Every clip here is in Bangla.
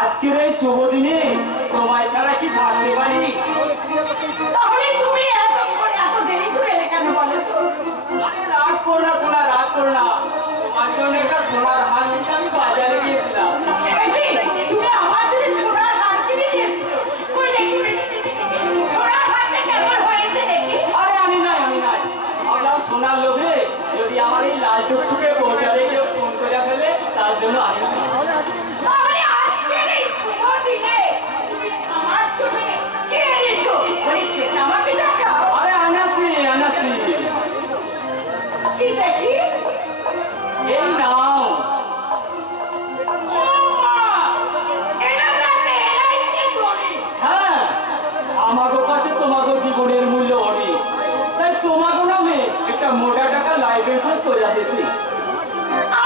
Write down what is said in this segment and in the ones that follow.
আজকের এই শুভ দিনে তোমায় ছাড়া কি থাকতে পারি? তাহলে তুমি এত দেরি করে এলে কেন বলো তো? রাগ করো না সোনা, রাগ করো না। তোমার জন্য একটা সোনার হার নিতে আমি বাজারে গিয়েছিলাম। তুমি আমার জন্য সোনার হার কিনে নিয়ে এসেছো? কই দেখি সোনার হারটা কেমন হয়েছে দেখি। আরে আমি নাই। ভাবলাম সোনার লোভে যদি আমার এই লাল টুকটুকে বউটারে কেউ ফোন করে ফেলে, তার জন্য আমি তাহলে আজকের এই শুভ দিনে তুমি আমার জন্য কি এনেছো? সেটা আমাকে দেখাও। আরে আনাসি কি দেখি? এই নাও। হ্যাঁ, আমাগো কাছে তোমাগো জীবনের মূল্য অনেক, তাই তোমাগো নামে একটা মোটা টাকা লাইফ ইন্স্যুরেন্স করে দিয়েছি।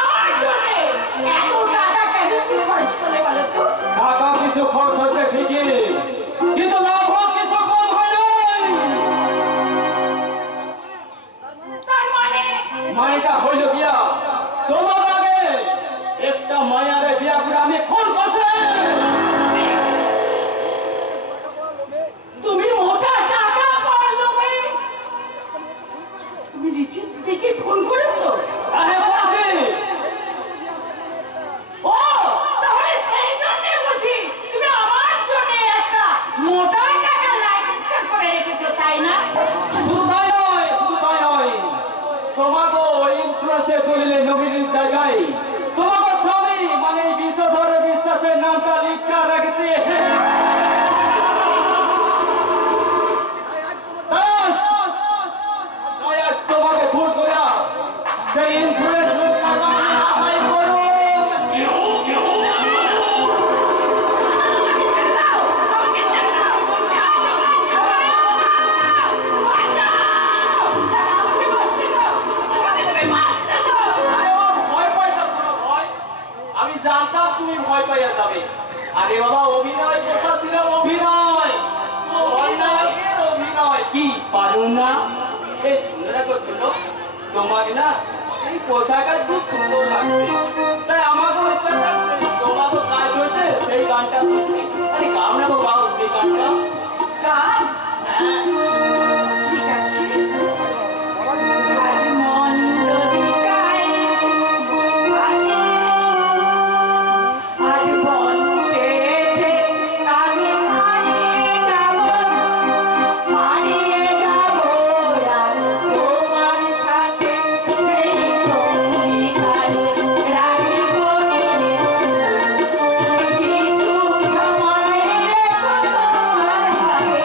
আমার জন্য এত টাকা কেন তুমি খরচ করলে বলো তো? টাকা কিছু খরচ হয়েছে ঠিকই, কিন্তু লাভ কিছু কম হয় নাই। তার মানেটা হইল গিয়া তোমার আগে একটা মায়ারে বিয়া করে আমি খুন করছি। তুমি মোটা টাকা পারলো তুমি রিচিন দিকে ফোন করেছো? হ্যাঁ করেছি। ও তাহলে সেই জন্য বুঝি তুমি আমার জন্য একটা মোটা টাকা লাইফ ইন্স্যুরেন্স করে রেখেছো, তাই না? শুধু তাই নয়, তোমাকে ওই ইন্স্যুরেন্সের দলিলে নবীনের জায়গায় তোমাকে স্বামী মানে বিষধর বিশ্বাসের নামটা লিখা রেখেছি। তোমাকে ভোট করে সেই ইন্স্যুরেন্স ছেড়ে দাও, আমাকে ছেড়ে দাও। আমি জানতাম তুমি ভয় পাইয়া যাবে। আরে বাবা, অভিনয় করতেছিল, অভিনয় কি পারুন না? এই সুন্দর শুনো, তোমাকে না এই পোশাকটা খুব সুন্দর লাগছে, তাই আমাকে ইচ্ছা থাকছে তোমাকে কাজ হইতে সেই গানটা শুনতে। আরে গাও না তো, গাও সেই গানটা। গান? ঠিক আছে। আজ মন্দ দিশায় আজ মন চেয়েছে আমি হারিয়ে যাব আর তোমার সাথে সেই অঙ্গীকারে রাখিব কিছু সময় রেখো তোমার হাতে।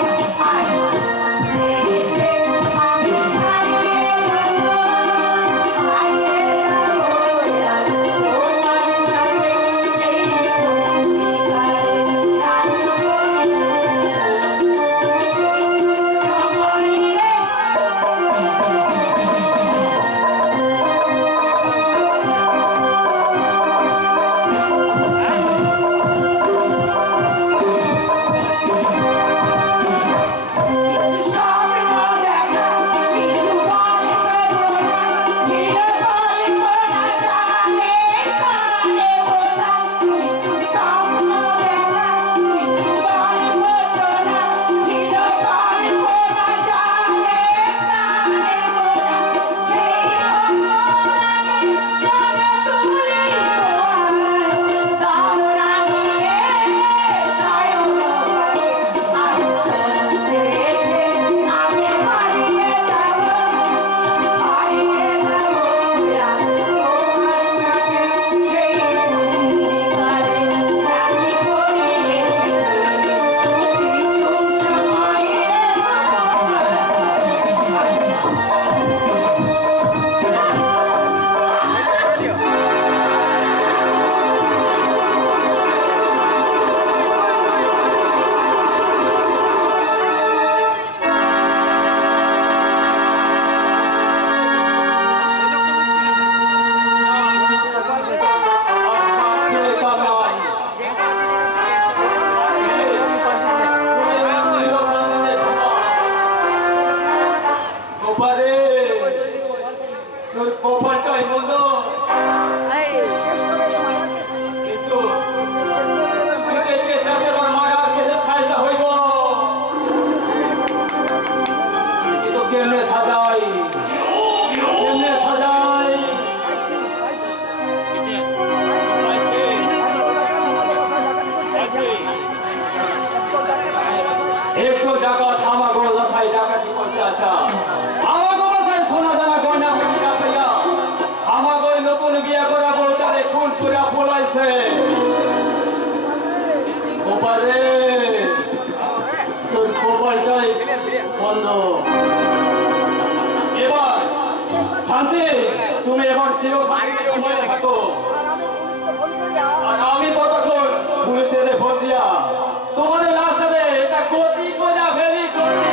আচ্ছা আমাকে বাসায় সোনা দানা গয়না গয়না পাইয়া আমাকে ওই নতুন বিয়ে করা বউটারে খুন করে পলাইছে ওপারে তোর কপালটাই বন্ধ এবার শান্তি তুমি এবার চির সময় থাকো আর আমি ততক্ষণ পুলিশের ফোন দিয়া তোমার লাস্টে এটা গতি কইরা ফেলি গতি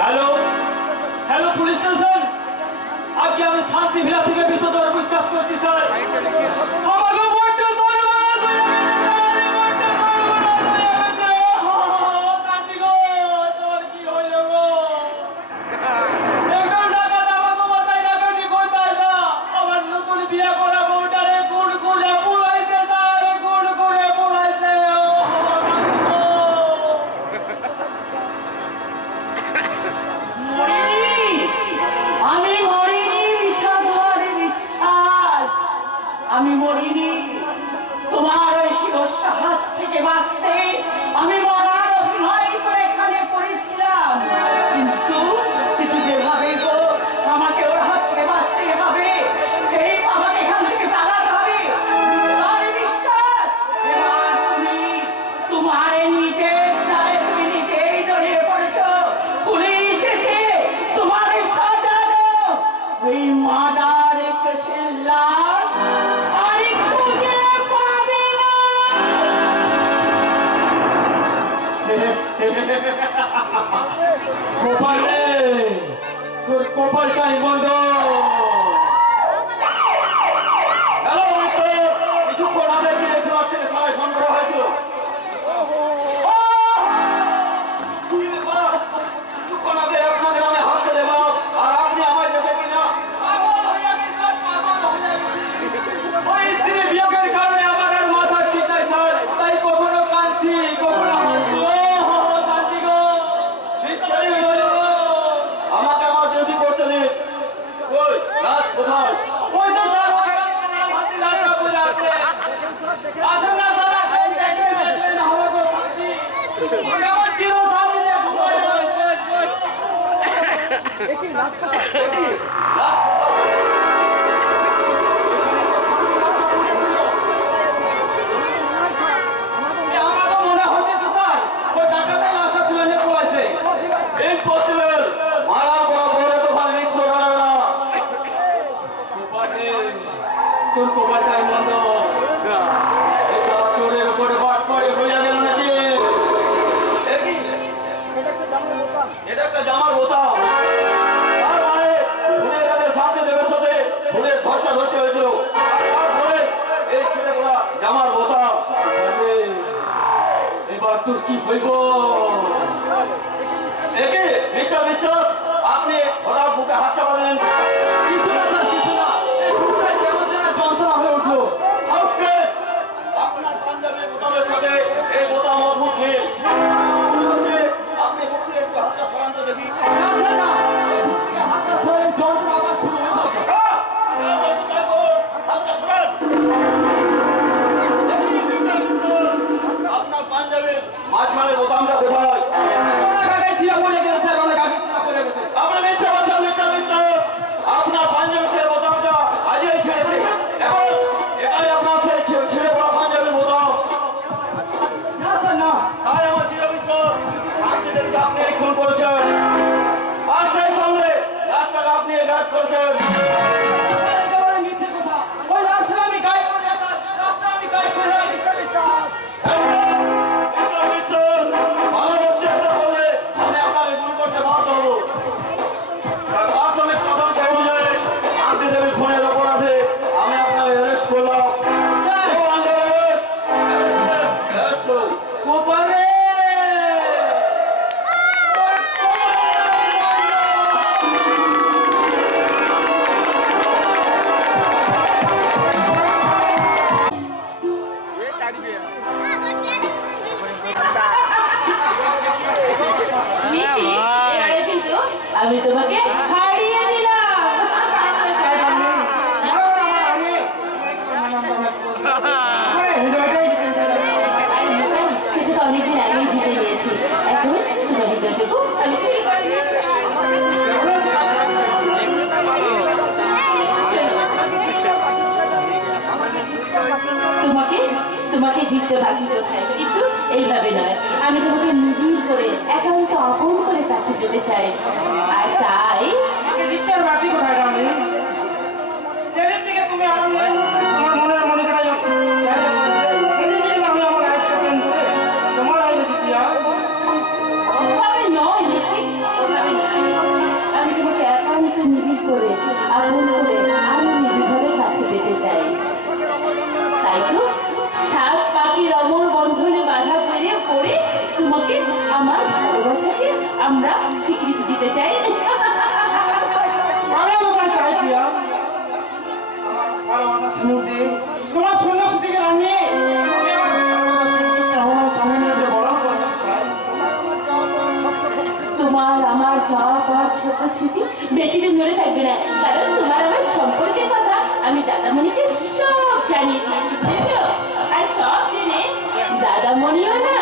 হ্যালো হ্যালো পুলিশ স্টেশন আজকে আমি শান্তি ভিলা থেকে বিশদর বিশ্বাস করছি স্যার আমাকে বড্ড জরিমানা দিয়ে গেছে স্যার বড্ড জরিমানা দিয়ে গেছে শান্তি গো তোর কি হইল গো একদম টাকা আমাকে মাথায় টাকা দি কইতে আসা আমার নতুন বিয়ে করা বউটারে গুড় করে পুলাইছে স্যার গুড় করে পুলাইছে ও শান্তি গো মরিনি আমি মরিনি সাধুর বিশ্বাস আমি মরিনি তোমার ওই হিরস্য হাত থেকে বাঁচতে আমি মরার অভিনয় করে এখানে পড়েছিলাম কিন্তু কিন্তু যেভাবে হোক আমাকে ওর হাত থেকে বাঁচতে হবে এই আমাকে এখান থেকে পালাতে হবে ঈশ্বর বিশ্বাস এবার তুমি তোমার নিজের চালে তুমি নিজেই জড়িয়ে পড়েছো পুলিশ এসে তোমার সাজানো ওই মাদার কেসের লাশ আর খুঁজে পাবে না কপালে তোর কপালটাই বন্ধ হ্যালো মিস্টার কিছুক্ষণ আগে কি একটু আগে থানায় ফোন করা হয়েছিল কিছুক্ষণ আগে আপনাদের নামে হাত চলে গেল আর আপনি আমার কাছে কিনা পাগল হয়ে গেছে স্যার পাগল হয়ে গেছে ওই স্ত্রী বিয়োগের কারণে আমার আর মাথা ঠিক নাই স্যার তাই কখনো কাঁদছি কখনো হাসছি ও শান্তি গো মিস্টারি আমাকে আমার ডিউটি করতে দিন ওই রাত কোথায় ওই তো স্যার ওখানে হাতে লাগা পড়ে আছে আছেন না স্যার আছেন দেখলেন হবে গো শান্তি ওই আমার চিরধামী দেখো একই রাস্তা একই আমাকে মনে হচ্ছে স্যার ওই ডাকাতে লাশটা তুলে নিয়ে পড়েছে ইম্পসিবল মারার পর বলে তো ভালো রিক্স ওঠানো না তোর কপালটাই বন্ধ এই সব চোরের উপরে বাট পড়ে হয়ে গেল নাকি এটা একটা জামার বোতাম তার মানে ফুলের আগে সামনে দেবের সাথে ফুলের ধস্তা ধস্তি হয়েছিল আর তারপরে এই ছেলেগুলা জামার বোতাম এবার তোর কি হইব একে মিস্টার বিশ্বাস আপনি হঠাৎ বুকে হাত চাপা দেন কিছু না স্যার কিছু না এই বুকটা কেমন যেন যন্ত্রণা হয়ে উঠলো আপনার পাঞ্জাবি বোতামের সাথে এই বোতাম অদ্ভুত মিল মনে হচ্ছে আপনি বুক থেকে একটু হাতটা সরান তো দেখি না স্যার না হাতটা সরে যন্ত্রণা আবার শুরু হয়ে যাচ্ছে হাতটা সরান আপনার পাঞ্জাবির মাঝখানে বোতামটা কোথায় অনেক আগে ছিল পড়ে গেছে স্যার অনেক আগে ছিল পড়ে গেছে আপনি মিথ্যা কথা মিস্টার বিশ্বাস আপনার পাঞ্জাবি ছেড়ে বোতামটা আজই ছেড়েছে এবং এটাই আপনার সেই ছেড়ে পড়া পাঞ্জাবির বোতাম না স্যার না তাই আমার চির বিশ্বাস শান্তিদেরকে আপনি খুন করেছেন আর সেই সঙ্গে লাশটাকে আপনি গায়েব করেছেন একেবারে মিথ্যে কথা ওই লাশটা আমি গায়েব করে স্যার লাশটা আমি গায়েব করে মিস্টার বিশ্বাস ভালো হচ্ছে এটা বলে আমি আপনাকে গুলি করতে বাধ্য হবো প্রাথমিক তদন্ত অনুযায়ী শান্তি দেবী খুনের অপরাধে আমি আপনাকে অ্যারেস্ট করলাম কোপারে আমি তোমাকে হারিয়ে দিলাম তোমাকে জিততে বাকি কোথায়, কিন্তু এইভাবে নয়। আমি তোমাকে নিবিড় করে একান্ত আপন করে কাছে পেতে চাই। আর তাই আমাকে জিততে আর বাকি কোথায় রানী? যেদিন থেকে তুমি আমাকে আমার মনের মনিকাটা সেদিন থেকে আমি আমার লাইফটা চেঞ্জ করে তোমার লাইফে জিতি আর ওভাবে নয় নিশি, ওভাবে নয়। আমি তোমাকে একান্ত নিবিড় করে আপন করে আরো নিবিড়ভাবে কাছে পেতে চাই। তাই তো সাত পাখির অমর বন্ধনে বাধা পেরিয়ে পড়ে তোমাকে আমার ভালোবাসাকে আমরা স্বীকৃতি দিতে চাই। আমিও তো তাই চাই প্রিয়া। আমার ভালোবাসা সিঁদুর দিয়ে তোমার শূন্য স্মৃতিকে রাঙিয়ে আমি আমার ভালোবাসা সিঁদুরকে আমার সামনে নিয়ে বরণ করতে চাই। তোমার আমার যাওয়া পাওয়ার ছোট স্মৃতি বেশি দিন ধরে থাকবে না, কারণ তোমার আমার সম্পর্কের কথা আমি দাদামণিকে সব জানিয়ে দিয়েছি, বুঝেছো? আর সব জেনে দাদামণিও না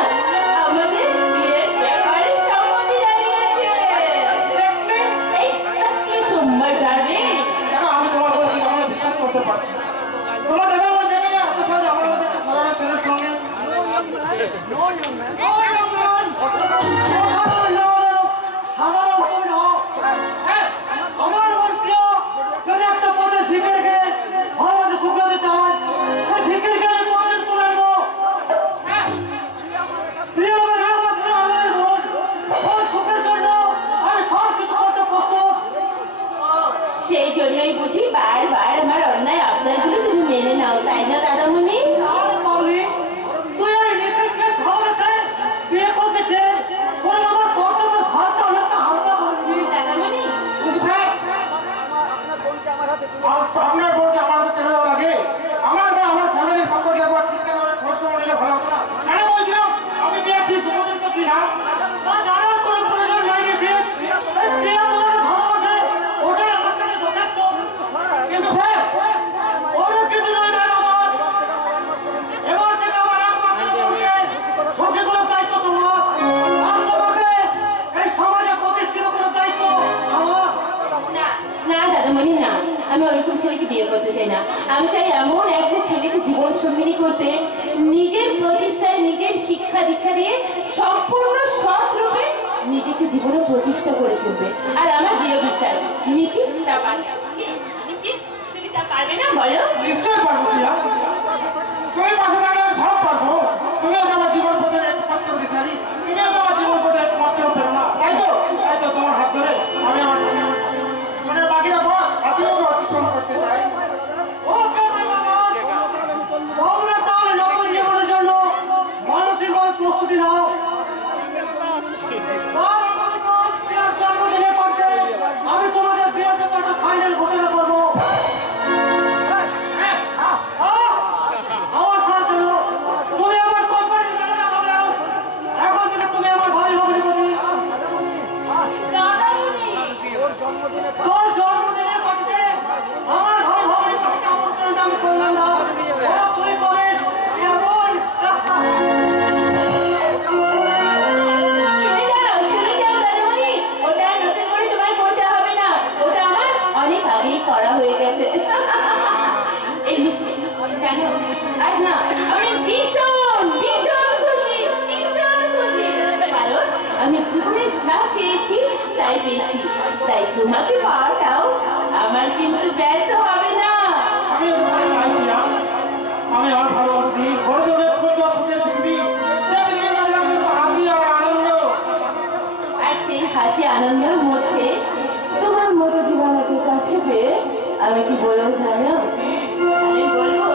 আমাদের বিয়ের ব্যাপারে সম্মতি জানিয়েছে। এই তাকলে সোমবার ডার্লিং। কেন আমি তোমার কথা কি আমার বিশ্বাস করতে পারছি না? তোমার দাদা আমার দেখে না এত সহজে আমার মধ্যে একটা সাধারণ ছেলের সঙ্গে সাধারণ কেউ না। হ্যাঁ, আমার মন প্রিয় যদি একটা পথের ভিখারিকে ভালোবাসে শুক্র দিতে হয়, সেই ভিখারিকে আমি পথের তুলে নেবো। হ্যাঁ, প্রিয় আমার একমাত্র আদরের বোন, ওর সুখের জন্য আমি সব কিছু করতে প্রস্তুত। সেই জন্যই বুঝি বারবার আমার অন্যায় আবদারগুলো তুমি মেনে নাও, তাই না দাদামণি? আরে পাওলি, তুই ওই নিখিলকে ভালোবেসে বিয়ে করতে চেয়ে ওর আমার কর্তব্যের ভারটা অনেকটা হালকা করবি। দাদামণি আপনার বোনকে আমার হাতে ছেড়ে দেওয়ার আগে আমার বা আমার ফ্যামিলির সম্পর্কে একবার ঠিকঠাকভাবে খোঁজ খবর নিলে ভালো হতো না? কেন বলছিলাম আমি বিয়ে ঠিক উপযুক্ত কি না? তা জানার কোনো প্রয়োজন নাই নিশিত। এই প্রিয়া তোমাকে ভালোবাসে, ওটাই আমার কাছে যথেষ্ট। কিন্তু স্যার ওরও কিছু নয় ম্যাডাম। এবার থেকে আমার একমাত্র বোনকে সুখী করার দায়িত্ব তোমার। আর তোমাকে এই সমাজে প্রতিষ্ঠিত করার দায়িত্ব আমার। না না দাদামণি না, আমি ওইরকম ছেলেকে বিয়ে করতে চাই না। আমি চাই এমন একটা ছেলেকে জীবন সঙ্গিনী করতে, নিজের প্রতিষ্ঠায় নিজের শিক্ষা দীক্ষা দিয়ে সম্পূর্ণ সৎ রূপে নিজেকে জীবনে প্রতিষ্ঠা করে তুলবে। আর আমার দৃঢ় বিশ্বাস নিশ্চিত তা পারবে। নিশ্চিত তুমি তা পারবে না বলো? নিশ্চয়ই পারবো প্রিয়া। তুমি পাশে থাকলে আমি সব পারবো। তুমিও তো আমার জীবন পথের একমাত্র দিশারি, তুমিও তো আমার জীবন পথের একমাত্র প্রেরণা, তাই তো? তাই তো তোমার হাত ধরে আমি আমার মানে বাকিটা পথ আজীবন অতিক্রম করতে চাই। ওকে ম্যাডাম, তোমরা তাহলে নতুন জীবনের জন্য মানসিকভাবে প্রস্তুতি নাও। তার আগামীকাল প্রিয়ার জন্মদিনের পার্টিতে আমি তোমাদের বিয়ের ব্যাপারটা ফাইনাল ঘোষণা করবো। আমার সাথে তুমি আমার কোম্পানির ম্যানেজার হলেও এখন থেকে তুমি আমার ভাই ভগ্নিপতি। তোর জন্মদিনের পার্টিতে আমার ভাই ভগ্নিপতিকে আমন্ত্রণটা আমি করলাম না, ওরা তুই করিস এমন। শুনে যাও দাদামণি, ওটা আর নতুন করে তোমায় করতে হবে না, ওটা আমার অনেক আগেই করা হয়ে গেছে। এই মিষ্টি জানো আজ না আমি ভীষণ ভীষণ খুশি, ভীষণ খুশি, কারণ আমি জীবনে যা চেয়েছি তাই পেয়েছি। তাই তোমাকে পাওয়াটাও আমার কিন্তু ব্যর্থ হবে না। আমি তোমাকে চাই প্রিয়া। আমি আমার ভালোবাসা দিই ভরে দেবে সুন্দর সুখের পৃথিবী, যে পৃথিবীর মাঝে থাকবে শুধু হাসি আর আনন্দ। আর সেই হাসি আনন্দের মধ্যে তোমার মতো দিবানাকে কাছে পেয়ে আমি কি বলবো জানো? আমি বলবো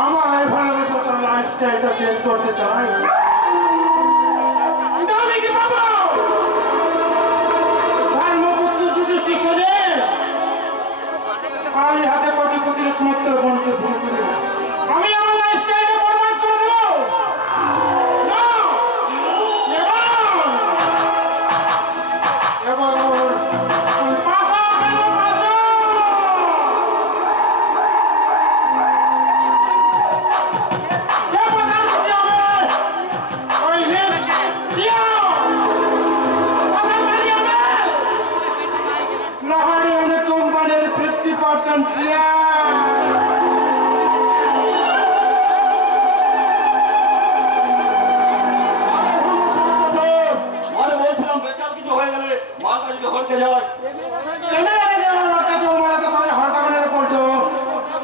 আমার ভালোবাসা তোর লাইফস্টাইলটা চেঞ্জ করতে চাই, কিন্তু আমি কি পাবো? ধর্মপুত্র যুধিষ্ঠির সেজে খালি হাতে কোটিপতির একমাত্র বন্ধু ভুল করে আমি আমার লাইফস্টাইলটা বরবাদ করে দেবো? না! এবার পাশা কেন পাশা? কে পাশা করতে হবে? ওই নেক্সট দিও! পাশা পারি হবে! লাহারি অনেক কোম্পানির 50% শেয়ার। আরে বলছিলাম বেচার কিছু হয়ে গেলে মাথা যদি হলকে যায়, ক্যামেরাটা যেমন লটকাতে ও মারাতে সবাই হরকামানের পড়তো।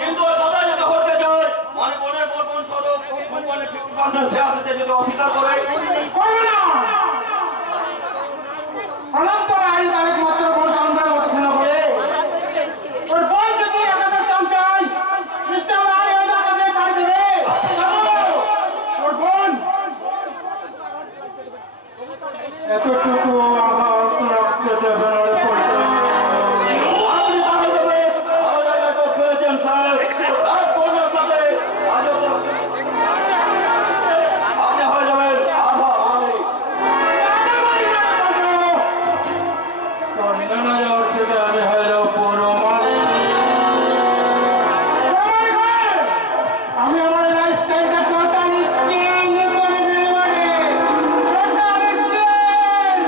কিন্তু ওর দাদা যদি হলকে যায়, মানে বোনের বর্পণ স্বরূপ কোম্পানির 50% শেয়ার দিতে যদি অস্বীকার করে, করবে না! অনন্ত রায় তার একমাত্র বোন সন্তানের মতো শোনা করে। ওর বোন যদি 1000 চাল চায়, মিস্টার লাহারি ওই টাকাতে পাড়ি দেবে। ওর বোন এতটুকু আঘাত রাখতে দেবে না রে পল্টু। আপনি তাহলে ভালো জায়গায় তো পেয়েছেন স্যার। রাজকন্যার সাথে আজও তো- আপনি হয়ে যাবেন আধা মালিক। আমি হয়ে যাবো পুরো মালিক। আমি আমার লাইফস্টাইলটা টোটালি চেঞ্জ করে ফেলবো রে। Totally change.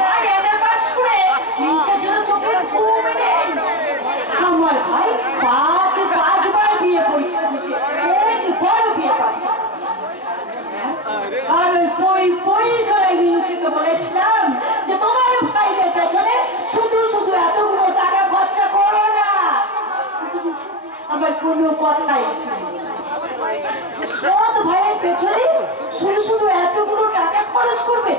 ভাই এমএ পাস করে নিচে যেন চোখে ঘুম নেই। আমার ভাই পাঁচবার বিয়ে পরীক্ষা দিচ্ছে, বড় বিয়ে পাস করে। আর ওই পই ধরে মিনসিকে বলেছিলাম যে তোমার ভাইয়ের পেছনে শুধু শুধু এতগুলো টাকা খরচা করো না। কিন্তু মিনসি আমার কোনো কথাই শুনি না। সৎ ভাইয়ের পেছনে শুধু শুধু এতগুলো টাকা খরচ করবে?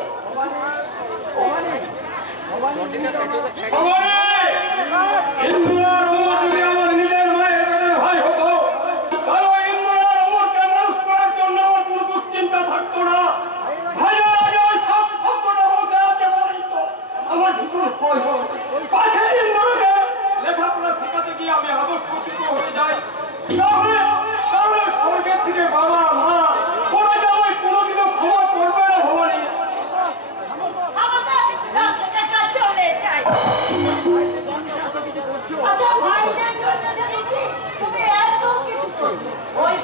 ইন্দ্রার অমর যদি আমার নিজের মায়ের পেটের ভাই হতো, তাহলে ইন্দ্রার অমরকে মানুষ করার জন্য আমার কোনো দুশ্চিন্তা থাকতো না। ভাইয়া আগে ওই সব শব্দটা বলতে আছে বলেই তো আমার ভীষণ ভয় হয়। পাছে ইন্দ্রকে লেখাপড়া শেখাতে গিয়ে আমি আদর্শচ্যুত হয়ে যাই, তাহলে স্বর্গের থেকে বাবা মা ওরা যে আমায় কোনোদিনও ক্ষমা করবে না ভবানী। আচ্ছা ভাইদের জন্য জানি কি তুমি এত কিছু করবে? ওই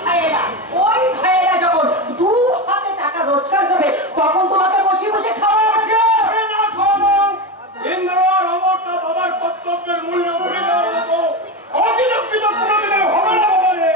ভাইয়েরা যখন দু হাতে টাকা রোজগার করবে তখন তোমাকে বসে বসে খাওয়া ইন্দ্র আর অমরটা দাদার কর্তব্যের মূল্য ভুলে যাওয়ার মতো অতিরক্ষিত কোনোদিনই হবে না ভবানী।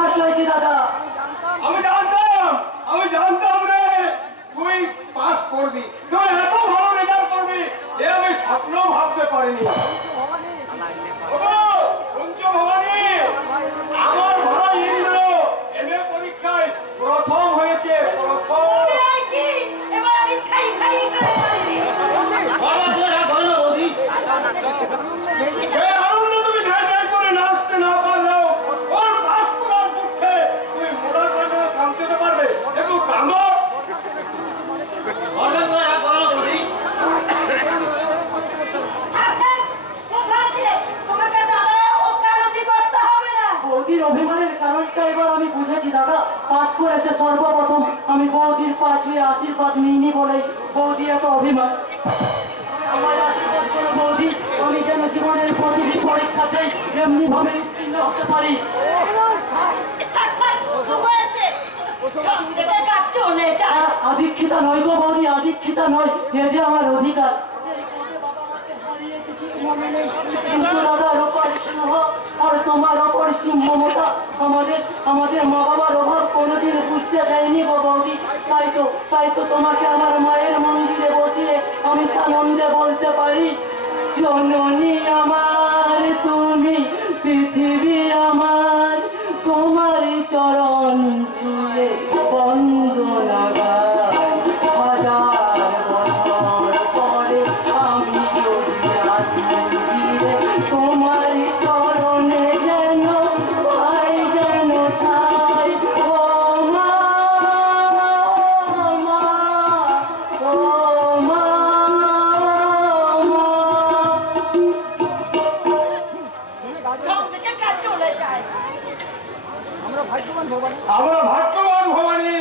ফার্স্ট হয়েছি দাদা। আমি জানতাম রে তুই পাস করবি, তুই এত ভালো রেজাল্ট করবি এ আমি স্বপ্নও ভাবতে পারিনি। ওগো, শুনছো ভবানী? আমার ভাই ইন্দ্র এমএ পরীক্ষায় প্রথম হয়েছে, প্রথম। এবার আমি খাই খাই করে পাচ্ছি। সেই আনন্দ তুমি ঢাই ঢাই করে নাচতে না পারলেও ওর পাস করার দুঃখে তুমি মোড়ার পাশে কাঁদতে পারবে, একটু কাঁদো। বৌদির অভিমানের কারণটা এবার আমি বুঝেছি দাদা। পাস করেছে সর্বপ্রথম, আমি বৌদির পা ছুঁয়ে আশীর্বাদ নিইনি বলেই বৌদি এত অভিমান। আমার আশীর্বাদ করো বৌদি, আমি যেন জীবনের প্রতিটি পরীক্ষাতেই এমনি ভাবে উত্তীর্ণ হতে পারি। আদীক্ষিতা নয় গো বৌদি, আদীক্ষিতা নয়, এ যে আমার অধিকার। কিন্তু দাদা রূপার স্নেহ আর তোমার অপরিসীম মমতা আমাদের মা বাবার অভাব কোনোদিন বুঝতে দেয়নি গো বৌদি। তাই তো তোমাকে আমার মায়ের মন্দিরে বসিয়ে আমি সানন্দে বলতে পারি, জননী আমার তুমি, পৃথিবী আমার, তোমারই চরণ ছুঁয়ে বন্দনা গাই। হাজার বছর পরে আমি যদি আসি ফিরে, তোমারই চরণে যেন পাই যেন ঠাই। ও মা, ও মা, ও মা, ও মা। আমরা ভাগ্যবান ভবানী,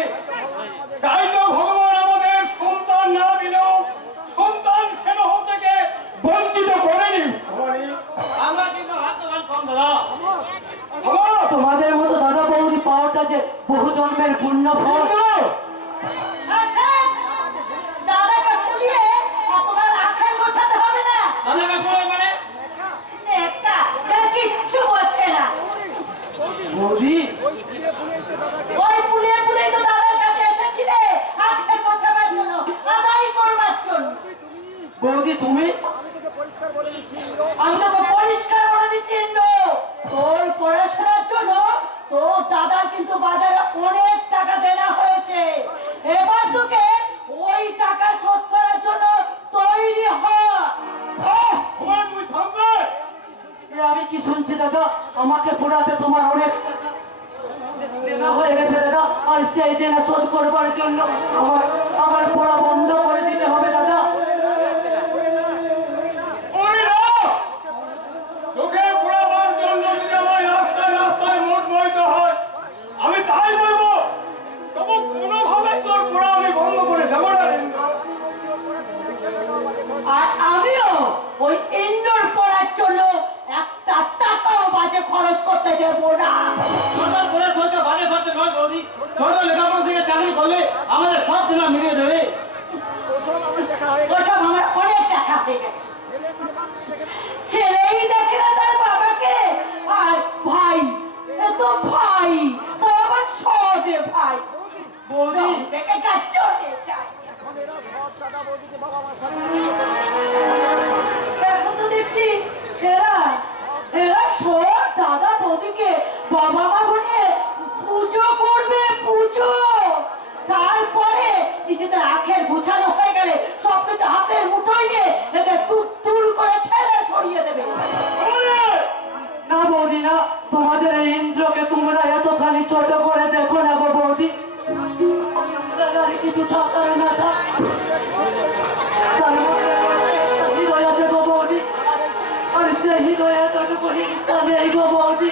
তাই তো ভগবান আমাদের সন্তান না দিলেও সন্তান স্নেহ থেকে বঞ্চিত করেনি ভবানী। আমরা কিন্তু ভাগ্যবান কম দাদা। তোমাদের মতো দাদা বৌদি পাওয়াটা যে বহু জন্মের পুণ্য ফল। দাদাকে ফুলিয়ে আর তোমার আখের গোছাতে হবে না। দাদাকে পড়ে মানে একটা কিচ্ছু বোঝে না। বৌদি ওই ফুলিয়ে ফুলিয়ে তো দাদার কাছে এসেছিলে আখের গোছাবার জন্য, আদায় করবার জন্য। বৌদি তুমি, আমি তোকে পরিষ্কার করে দিচ্ছি ইন্দ্র, তোর পড়াশোনার জন্য তোর দাদার কিন্তু বাজারে অনেক টাকা দেনা হয়েছে। এবার তোকে ওই টাকা শোধ করার জন্য তৈরি হ। তুই থামবে। এ আমি কি শুনছি দাদা? আমাকে পড়াতে তোমার অনেক দেনা হয়ে গেছে দাদা, আর সেই দেনা শোধ করবার জন্য আমার পড়া বন্ধ করে দিতে হবে দাদা। ওরে না, তোকে পড়াবার জন্য যদি আমার রাস্তায় রাস্তায় মোট বইতে হয় আমি তাই বলবো, তবু কোনোভাবেই তোর পড়া আমি বন্ধ করে দেবো না ইন্দ্র। আর আমিও ওই ইন্দ্রর পড়ার জন্য একটা টাকাও বাজে খরচ করতে দেব না। আমাদের সব দিন মিলিয়ে দেবে। ওসব আমার অনেক টাকা হয়ে গেছে। ছেলেই দেখে না তার বাবাকে, আর ভাই, এ তো ভাই, তাও আবার সদে ভাই। বৌদি দেখে কাজ চলে যায়। এখন তো দেখছি এরা সব দাদা বৌদিকে বাবা মা বলে পুজো করবে, পুজো। তারপরে নিজেদের আখের গুছানো হয়ে গেলে সব কিছু হাতের মুঠোয় নিয়ে একে তুর করে ঠেলে সরিয়ে দেবে। না বৌদি না, তোমাদের এই ইন্দ্রকে তোমরা এতখানি ছোট করে দেখো না গো বৌদি। ইন্দ্রের কিছু থাকার না থাক, তার মধ্যে একটা হৃদয় আছে গো বৌদি, আর সেই হৃদয়ে এতটুকু হিংসা নেই গো বৌদি,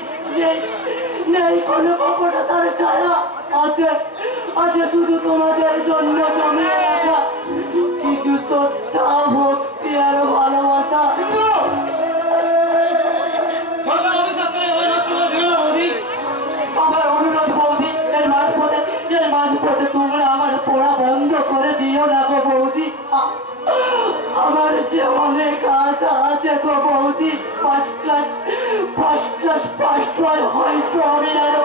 নেই কোনো কখনো তার ছায়া। আছে শুধু তোমাদের জন্য জমিয়ে রাখা কিছু শ্রদ্ধা, ভক্তি আর ভালোবাসা। আমার অনুরোধ বৌদি, এই মাঝপথে তোমরা আমার পড়া বন্ধ করে দিও না গো বৌদি। আমার যে অনেক আশা আছে গো বৌদি, ফার্স্ট ক্লাস হয়তো আমি আর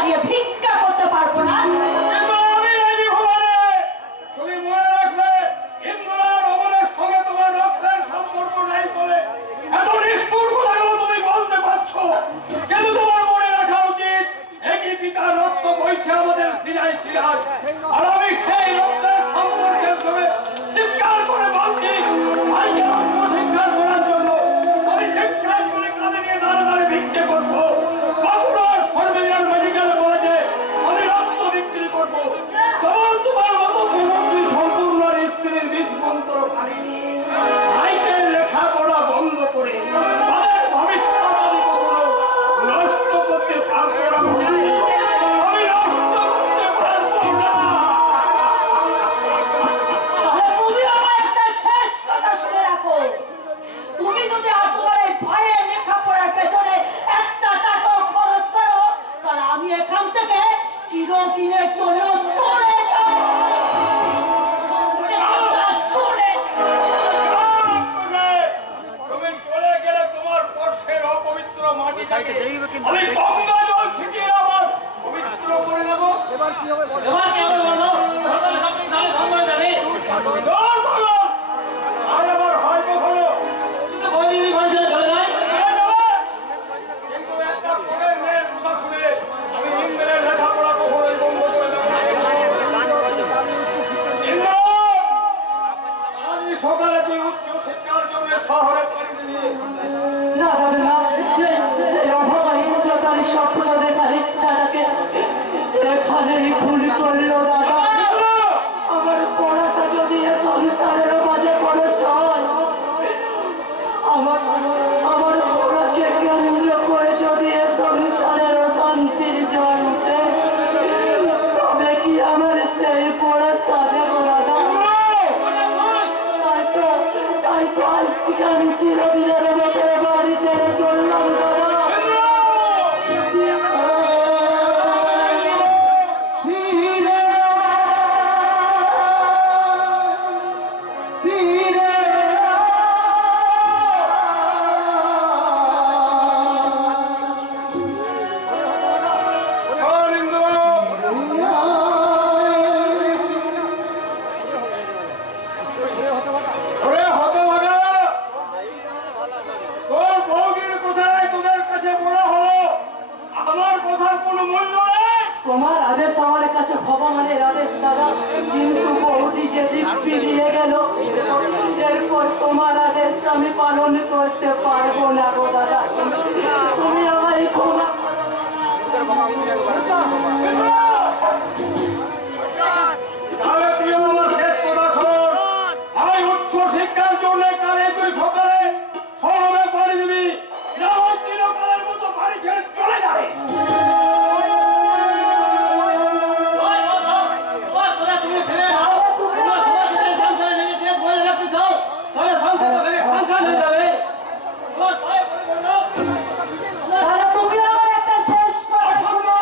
দাঁড়িয়ে ভিক্ষা করতে পারবো না? কিন্তু আমি রাজি ভবানী, তুমি মনে রাখবে ইন্দ্রার অমরের সঙ্গে তোমার রক্তের সম্পর্ক নাই বলে এত নিষ্ঠুর কথাগুলো তুমি বলতে পারছো, কিন্তু তোমার মনে রাখা উচিত একই পিতার রক্ত বইছে আমাদের শিরায় শিরায়, আর আমি সেই রক্তের সম্পর্কের জন্য চিৎকার করে বলছি ভাইকে উচ্চ শিক্ষা করার জন্য আমি ভিক্ষার করে কাঁধে নিয়ে দাঁড়ে দাঁড়ে ভিক্ষে করবো, বাঁকুড়ার সর্বেলিয়ার মেডিকেল কলেজে আমি রক্ত বিক্রি করবো, তখন তোমার মতো প্রবন্ধী সম্পূর্ণ স্ত্রীর বীজ মন্ত্র পারিনি ভাইকে লেখাপড়া বন্ধ করে তাদের ভবিষ্যৎ আমি কখনো নষ্ট করতে পারবো না, আমি নষ্ট করতে পারবো না। তাহলে তুমি আমার একটা শেষ কথা শুনে রাখো, তুমি যদি আর তোমার এই ভাইয়ের লেখাপড়ার পেছনে একটা টাকাও খরচ করো, তাহলে আমি এখান থেকে চিরদিনের জন্য চলে যাব। চলে যাব। তুমি চলে গেলে তোমার পর্শের অপবিত্র মাটিটাকে আমি গঙ্গা জল ছিটিয়ে আবার পবিত্র করে নেব। এবার কি হবে বলো? জল ভগবান, আর আবার হয় কখনো কিন্তু একটা পরের মেয়ের কথা শুনে আমি ইন্দ্রের লেখাপড়া কখনোই বন্ধ করে দেবো না। ইন্দ্র, আজ সকালে তুই উচ্চ শিক্ষার জন্য শহরে পাড়ি দিলি, না দাদা না, এই অভাবা ইন্দ্র তার স্বপ্ন দেখার ইচ্ছাটাকে এখানেই ভুল করলো দাদা। ইন্দ্র, আমার পড়াটা যদি এ সংসারের মাঝে করে চল, আমার আমার পড়াকে কেন্দ্র করে যদি এ সংসারের অশান্তির জল উঠে, তবে কি আমার সেই পড়া সাজে গো দাদা? তাই তো আজ থেকে আমি চিরদিনের মতো এ বাড়ি ছেড়ে চললাম দাদা। ফিরে ফিরে চল ইন্দ্র। ওরে হতভাগা, তোর বউগির কোথায় তোদের কাছে বলা হলো, আমার কথার কোনো মূল্য নেই। তোমার আদেশ আমার কাছে ভগবানের আদেশ দাদা, কিন্তু বৌদি যেদিক ফিরিয়ে গেল, এরপর তোমার আদেশ আমি পালন করতে পারবো না গো দাদা। তুমি আমায় ক্ষমা করো তাহলে তুই আমার শেষ কথা শোন, আমি উচ্চ শিক্ষার জন্য কালে তুই সকালে শহরে পাড়ি দিবি, না হয় চিরকালের মতো বাড়ি ছেড়ে চলে যাবে। তাহলে তুমি আমার একটা শেষ কথা শোনো,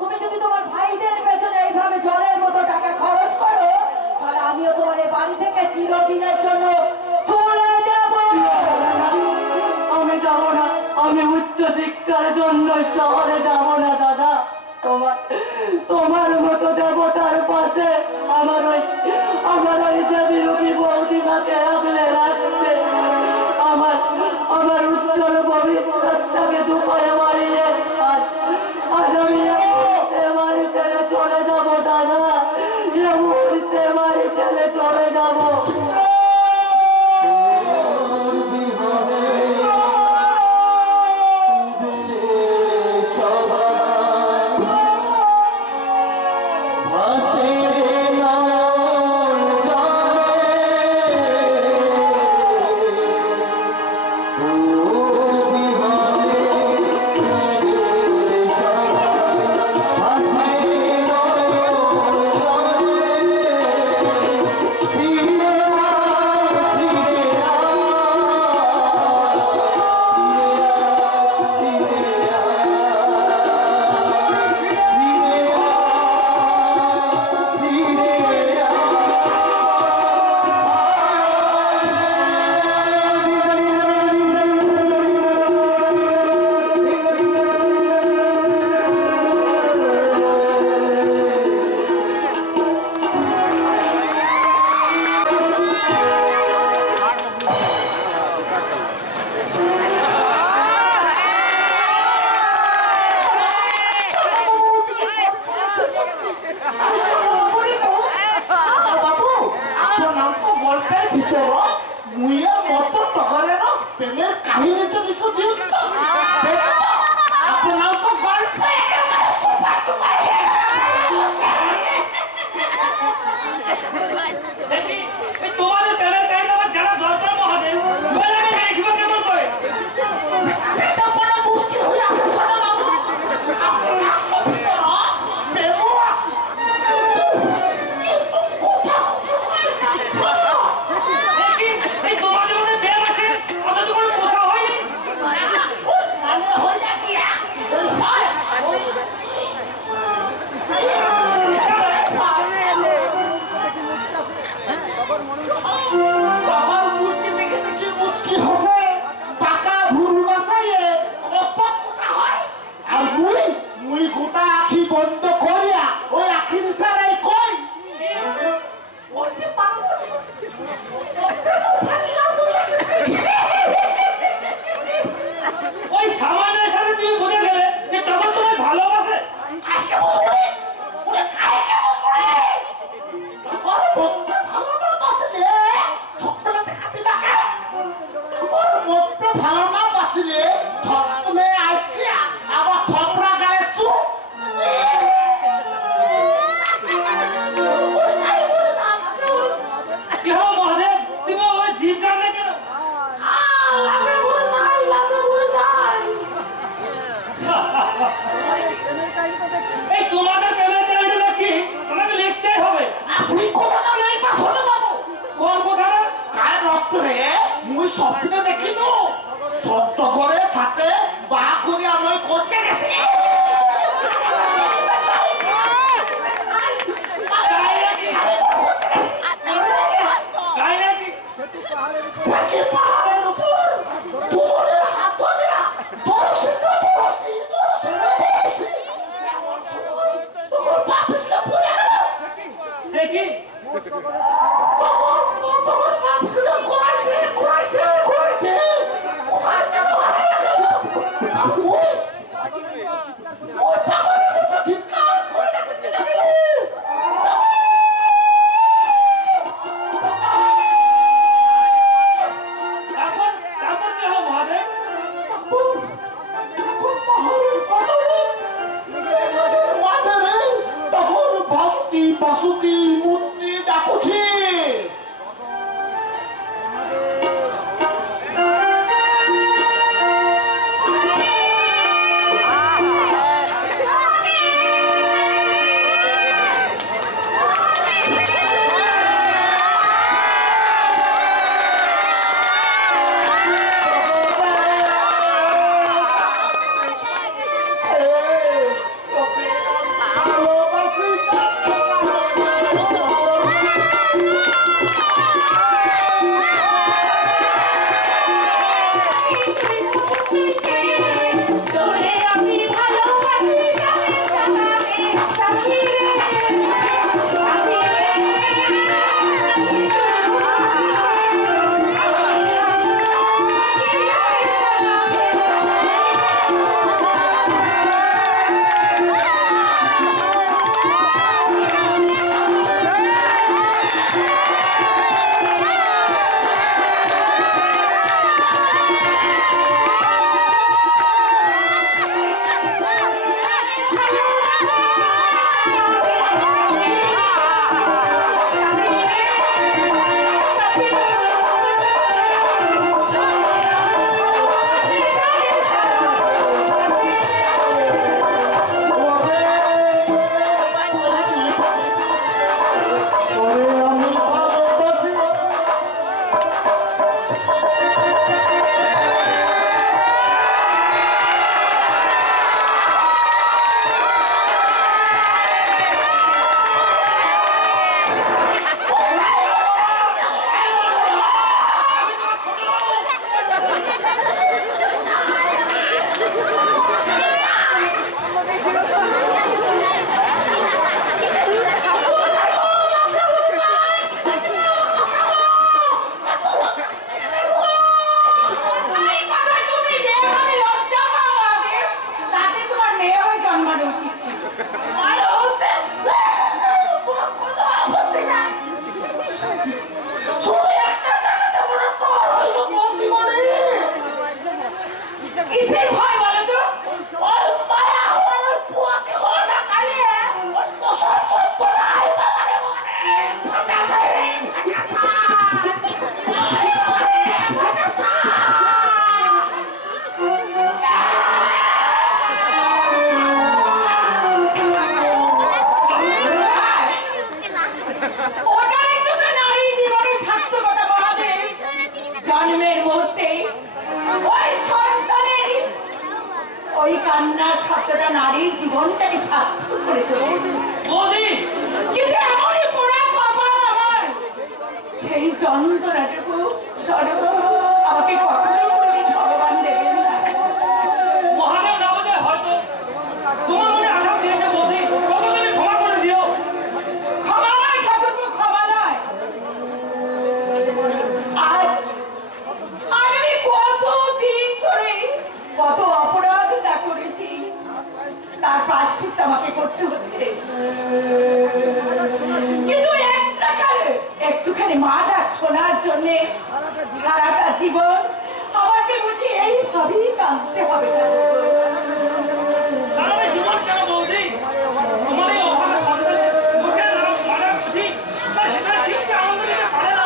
তুমি যদি তোমার ভাইদের পেছনে এইভাবে জলের মতো টাকা খরচ করো, তাহলে আমিও তোমার এই বাড়ি থেকে চিরদিনের জন্য চলে যাব। আমি যাব না, আমি উচ্চ শিক্ষার জন্য শহরে যাব না দাদা। তোমার মতো দেবতার পাশে আমার ওই দেবী রূপী বৌদিমাকে আগলে রাখতে, আমার উজ্জ্বল ভবিষ্যৎটাকে দুপায়ে মারিয়ে আজ আমি এ বাড়ি ছেড়ে চলে যাব দাদা, এ মুহূর্তে বাড়ি ছেড়ে চলে যাব। বন্ধ করিয়া ওই আখির সারাই কই বলতে পারবো না। ওই সামানের সাথে তুমি বুঝে গেলে যে তখন তোমায় ভালোবাসে। ভালো না বাঁচলে থপনে আসছে আবার থপড়া গালে চুপ কি হলো মহাদেব, তুমি ওই জিভ কাটলে কেন? এই তোমাদের প্রেমের কাহিনী দেখছি, তোমাকে লিখতেই হবে। আসি কথাটা নেই বা শোনো বাবু কোন কথাটা? কার রক্ত রে মুই স্বপ্নে দেখিনু সত্য করে সাথে বা করে আমি করতে গেছি তাই নাকি? সাকি পাহাড়ের উপর দুজনের হাত ধরিয়া দরসি তো দরসি দরসি তো দরসি এমন সময় তোমার বাপ এসে পড়ে গেল সে কি? তোমার বাপ এসে ঘোরাইতে ঘোরাইতে ঘোরাইতে কোথায় যেন হারিয়ে গেল ওই পাগলের মতো চিৎকার করে ডাকতে লাগলো তারপর তারপর কি হলো মহাদেব? তখন বাসুকি বাসুকি মূর্তি ডাকুছি তোরে আমি ভালোবাসি জানে জানালে সাথী রে, সাথী কিসের ভয় বলো তো? ওর মায়া হওয়ার পুয়াতি হওয়া না কালে ওর পোষার চত্ব নাই বাবারে বাবারে ফাটা যায় রে ওটাই তো নারী জীবনের সার্থকতা মহাদেব। জন্মের মুহূর্তে ওই সন্তানের ওই কান্নার শব্দটা নারীর জীবনটাকে সার্থক করে তোলে। কিন্তু এমনই পোড়া কপাল আমার, সেই যন্ত্রণাটুকু সর্ব আমাকে কখনো কোনোদিন ভগবান দেবেন না। মহাদেব না বলে হয়তো তোমার মনে আঘাত দিয়েছে বৌদি। আমাকে করতে হচ্ছে, কিন্তু একটুখানি মা ডাক শোনার জন্যে সারাটা জীবন আমাকে বুঝি এইভাবেই কাঁদতে হবে না? সারাটা জীবন কেন বৌদি? তোমার এই অভাগা সন্তানের মুখে মারা বুঝি তা সেটা ঠিক আনন্দ দিতে পারে না।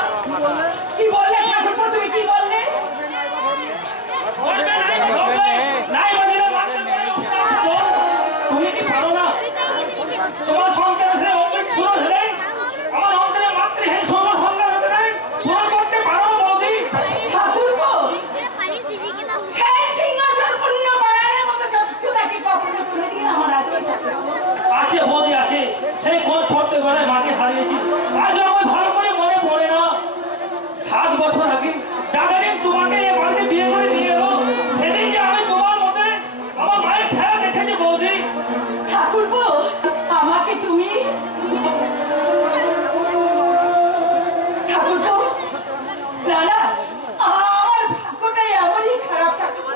কি বললে ঠাকুরপো, তুমি কি বললে? করবে নাই ধরবে, নাই বাঁধিলে বাঁধতে পারে উত্তম বল। তুমি কি পারো না? তোমার সন্তানের সে অমৃত সুর হলেন আমার অন্তরে মাতৃহীন সর্বসংজ্ঞা হতে নাই পূরণ করতে পারো না বৌদি? ঠাকুরপো, সেই সিংহাসন পূর্ণ করার মতো যোগ্যতা কি কখনো কোনোদিন আমার আছে? আছে বৌদি আছে, সেই কোন ছোট্টবেলায় মাকে হারিয়েছি, আজও আমার ভালো করে মনে পড়ে না। 7 বছর আগে দাদাদিন তোমাকে এ বাড়িতে বিয়ে করে নিয়ে এলো, সেদিন যে আমি তোমার মধ্যে আমার মায়ের ছায়া দেখেছি বৌদি। ঠাকুরপো, আমাকে তুমি ঠাকুরপো, না না, আমার ভাগ্যটাই এমনই খারাপ ঠাকুরপো,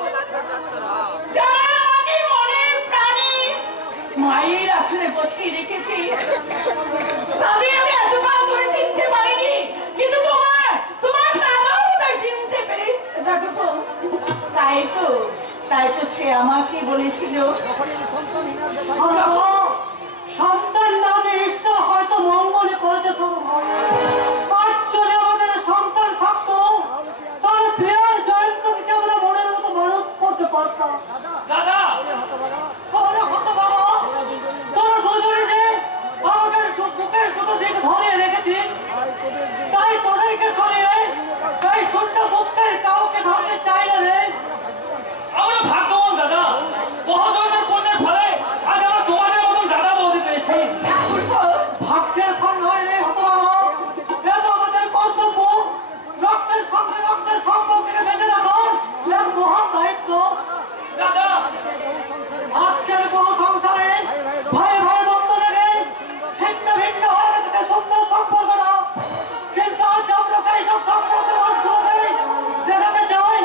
যারা আমাকে মনে প্রাণে মায়ের আসলে বসিয়ে রেখেছি তাদের আমি এতকাল ধরে চিনতে পারিনি, কিন্তু তোমার দাদাও বোধহয় চিনতে পেরেছে ঠাকুরপো। তাই তো সে আমাকে বলেছিল, সন্তান না দিয়ে ঈশ্বর হয়তো মঙ্গলে করেছে শুধু। আর যদি আমাদের সন্তান থাকতো তাহলে প্রিয়ার জয়ন্তকে আমরা মনের মতো মানুষ করতে পারতাম। দাদা তোরা কত বাবা, তোরা দুজনে যে আমাদের বুকের দুটো দিক ধরে রেখেছিস, তাই তোদেরকে ধরিয়ে তাই শূন্য বুকের কাউকে ধরতে চাই না রে। আমরা ভাগ্যবান দাদা, বহুজনের পুণ্যের ফলে আজ আমরা তোমাদের মতন দাদা বৌদি পেয়েছি। ঠাকুরপো, ভাগ্যের ফল নয় রে হতভাগা, এটা তো আমাদের কর্তব্য। রক্তের সঙ্গে রক্তের সম্পর্ককে বেঁধে রাখার এক মহান দায়িত্ব। দাদা আজকের বহু সংসারে ভাই ভাই দ্বন্দ্ব লেগে ছিন্ন ভিন্ন হয়ে গেছে সুন্দর সম্পর্কটা, কিন্তু আজ আমরা সেই সব সম্পর্ক মানুষগুলোকে দেখাতে চাই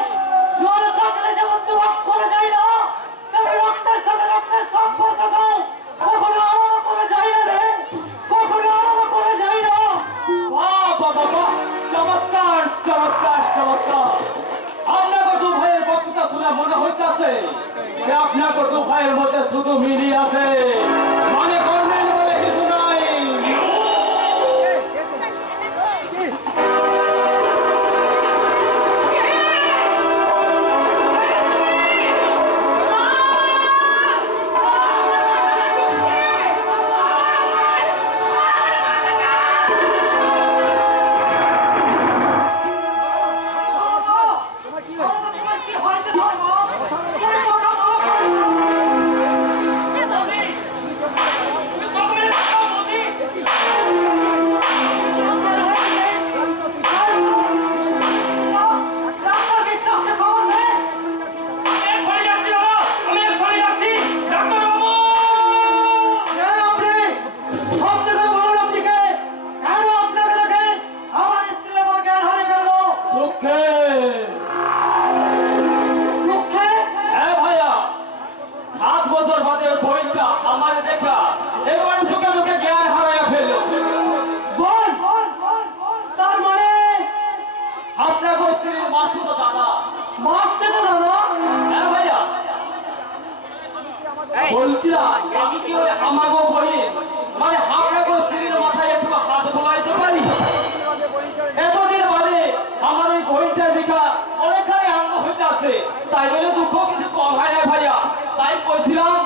জোয়ারে থাকলে যেমন দুভাগ করে যায় না, তেমনি রক্তের সাথে রক্তের সম্পর্ককেও কখনো আলাদা করে যায় না রে, কখনো আলাদা করে যায় না। বাহ বাহ বাহ বাহ, চমৎকার চমৎকার চমৎকার। আপনাকে দু ভাইয়ের বক্তৃতা শুনে মনে হইতাছে যে আপনাকে দু ভাইয়ের মধ্যে শুধু মিলি আছে, মানে করবেন বলে কিছু নাই। তোমার কি হয়েছে ধর্ম? সেই কথা বলো। বৌদি তুমি কবে দাদা বৌদি? এক্ষুনি যাচ্ছি দাদা, আমি এক্ষুনি যাচ্ছি। ডাক্তারবাবু দুঃখে হ্যাঁ ভাইয়া, 7 বছর বাদে ওই বইটা আমার দেখা একেবারে চোখে চোখে জ্ঞান হারাইয়া ফেললো। আপনাকে স্ত্রীর মাস্ত তো দাদা। হ্যাঁ ভাইয়া, বলছিলাম আমি কি ওই আমাগো বই মানে আপনাকে স্ত্রীর মাথায় একটু হাত বোলাইতে পারি? এতদিন বাদে আমার ওই বইটা দেখা অনেকখানি আনন্দ হইতে আছে, তাই বলে দুঃখ কিছু কম হয় না ভাইয়া, তাই কইছিলাম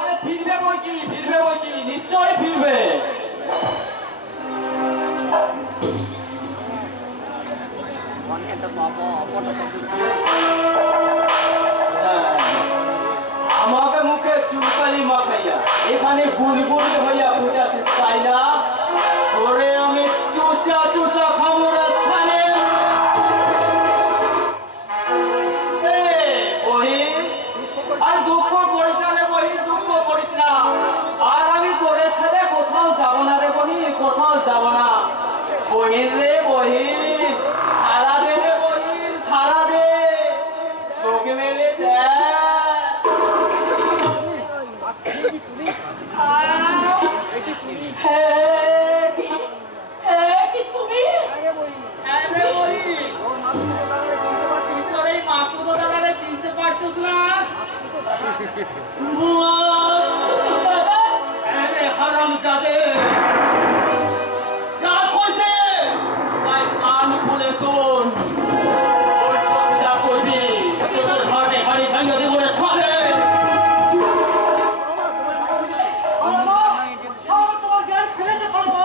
আরে ফিরবে বই কি নিশ্চয় ফিরবে। আমাকে মুখে চুলকালি মাখাইয়া এখানে বুলবুল হইয়া ফুটাছিস তাই না? তোরে আমি চুচা চুচা খাবো রে সালে। আর দুঃখ করিস না রে বহি, দুঃখ করিস না। আর আমি তোরে ছেড়ে কোথাও যাব না রে বহি, কোথাও যাব না। বহিন রে বহিন, সারা দে রে বহিন, সারা দে। আছিস না? আরে হারামজাদে, যা কইছে তাই কান খুলে শোন। উল্টো সিধা করবি, তোদের ঘাটে হাড়ি ভাঙিয়ে দেবো রে ছাড়ে। তোমার জ্ঞান ফেলেছে করবো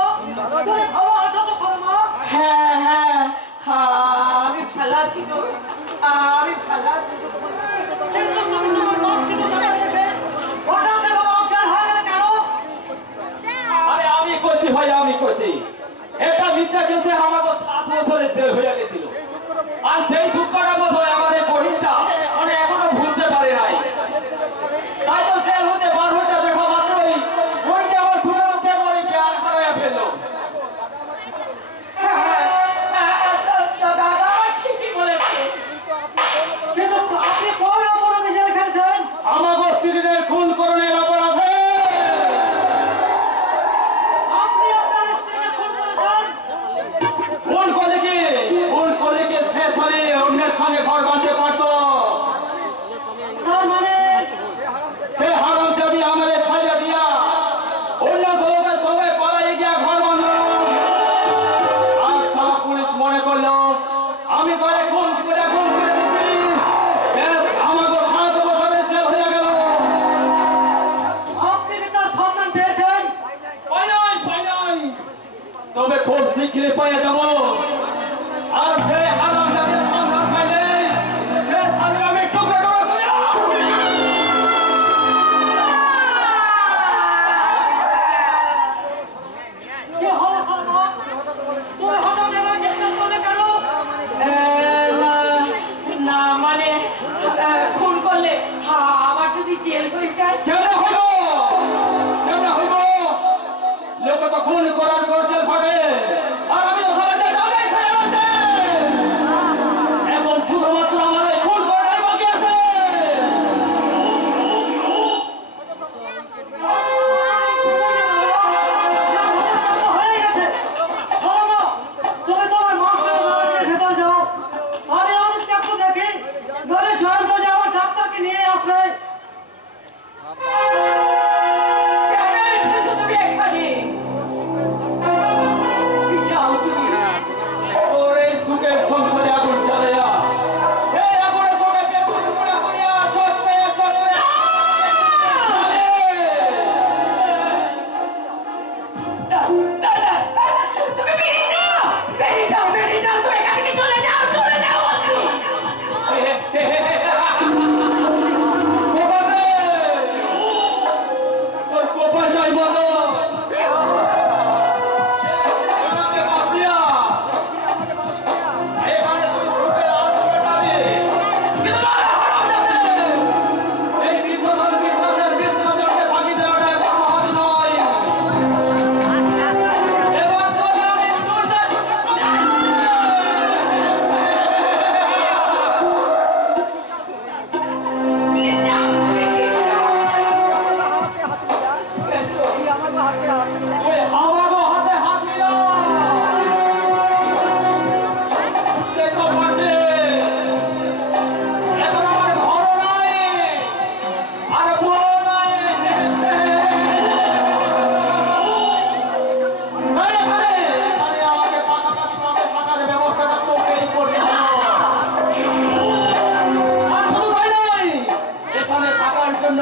তুমি ভালো আছো তো করবো হ্যাঁ হ্যাঁ হ্যাঁ, আমি ভালো আছি গো, আমি ভালো আছি গো। কিন্তু তুমি তোমার মাতৃকে দাঁড়িয়ে রেখে হঠাৎ এভাবে অজ্ঞান হয়ে গেলে কেন? আরে আমি করছি ভাই, আমি করছি। এটা মিথ্যা কেসে আমাকে 7 বছরের জেল হয়ে গেছিল। আর সেই দুঃখটা বোধ হয় আমাদের বহিনটা মানে এখনো ভুলতে পারে নাই। তাই তো জেল হতে বার হতে দেখা মাত্রই বহিনটা আমার শুনে উঠে করে জ্ঞান হারাইয়া ফেললো। দাদা ঠিকই বলেছে। কিন্তু আপনি কোন অপরাধে জেল খেলছেন? আমাকে স্ত্রীদের খুন করণের অপরাধে। আপনি আপনার স্ত্রীকে খুন করেছেন? খুন করলে কি? খুন করলে কি সে সালে অন্যের সঙ্গে ঘর বাঁধতে পারতো? তার মানে সে হারাম যদি আমাদের ছাইড়া দিয়া অন্য লোকের সঙ্গে পালাই গিয়া ঘর বাঁধলো। আর সারা পুলিশ মনে করলো আমি তোরে খুন করে দিছি। বেশ, আমাকে 7 বছরের জেল হয়ে গেল। আপনি কি তার সন্ধান পেয়েছেন? পাই নাই। তবে খুব শীঘ্রই পেয়ে যাব। আর সে হারাম জাতির সন্ধান পাইলে সে সালে আমি টুকরো টুকরো করে কি হলো শর্মা? তুমি হঠাৎ এবার গ্রেফতার করলে কেন? না মানে খুন করলে আবার যদি জেল হয়ে যায়। কেমন হইব? লোক তো খুন করার করছে ভাবে। আর আমি তো সবাইকে ডাকাই খেয়ে আছে। এখন শুধুমাত্র আমার এই খুন করাটাই বাকি আছে। হয়ে গেছে। শর্মা, তুমি তোমার মাতৃকে দাঁড়িয়ে ভেতর যাও। আমি অনেকটা একটু দেখি ধরে জয়ন্ত যে আমার ডাক্তারকে নিয়ে আসবে। কেন এসেছো তুমি এখানে? কি চাও তুমি? ওর এই সুখের সংসারে আগুন জ্বালিয়া সে আগুনে তোকে বেগুন পোড়া করিয়া চটবে জ্বালে। তুমি বেরিয়ে যাও, বেরিয়ে যাও, বেরিয়ে যাও, তুমি এখান থেকে চলে যাও বলছি। কোপাবে! তোর কোপায় নাই বলো। এখানে বাঁচিয়া। এখানে তুই সুখের আঁচ মেটাবি। কিন্তু না রে হারামজাদে! এই বিশ্বাসের বিশ্বাসকে ফাঁকি দেওয়াটা এত সহজ নয়। এবার তোকে আমি চুষে চুষে ওই আমাগো হাতে হাত মিলা। দেখো পাটে, এখন আমার ঘরও নাই, আর বউ নাই। এখানে আমাকে পাকাপাকিভাবে থাকার ব্যবস্থাটা তোকেই করতে হবে। আর শুধু তাই নয়, এখানে থাকার জন্য